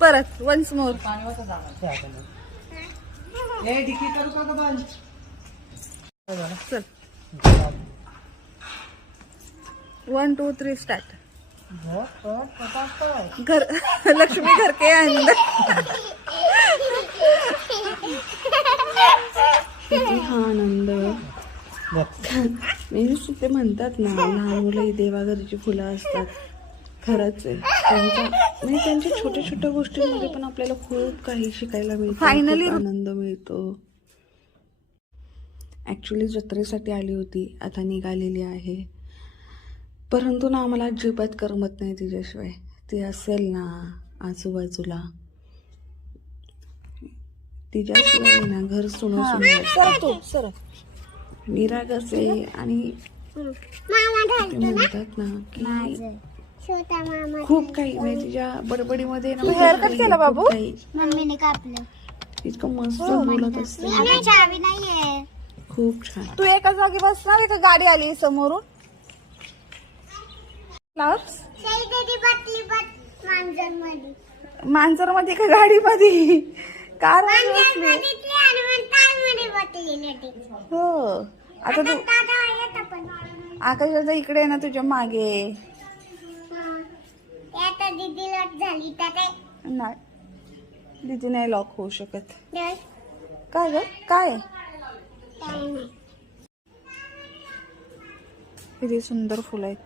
परत once more. चल 1 2 3 start. घर लक्ष्मी घर के अंदर. किती हा आनंद. मीन्स ते म्हणतात ना लहान मुलं ही देवाघरची फुलं असतात. खरंच आहे. म्हणजे त्यांच्या छोट्या छोट्या गोष्टींमध्ये पण आपल्याला खूप काही शिकायला मिळतं. फायनली आनंद मिळतो. ॲक्च्युली जत्रेसाठी आली होती, आता निघालेली आहे. परंतु ना आम्हाला अजिबात करमत नाही तिच्याशिवाय. ती असेल ना आजूबाजूला, तिच्याशिवाय ना घर सुनो निरागस आहे. आणि ते म्हणतात ना की खूप काही म्हणजे तिच्या बडबडीमध्ये ना बाबू मम्मीने कापलं. इतकं मस्त बोलत असते. चावी नाहीये. खूप छान. तू एका जागी बसणार आहे का? गाडी आली समोरून. मांजर मध्ये का गाडी मध्ये? कार हो. आता तू आकाशाचा इकडे आहे ना तुझ्या मागे. नाही दीदी नाही लॉक होऊ शकत. काय ग काय? किती सुंदर फुलं आहेत.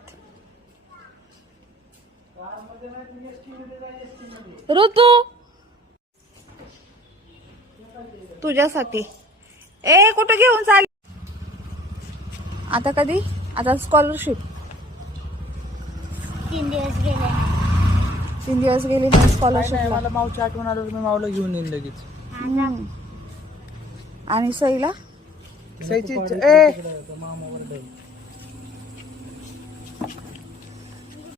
ऋतू तुझ्यासाठी. ए कुठं घेऊन चाल? आता कधी? आता स्कॉलरशिप 3 दिवस गेले. 3 दिवस गेली ना स्कॉलरशिप. मला मावची आठवण आलं मी मावला घेऊन येईन लगेच. आणि सईला सईची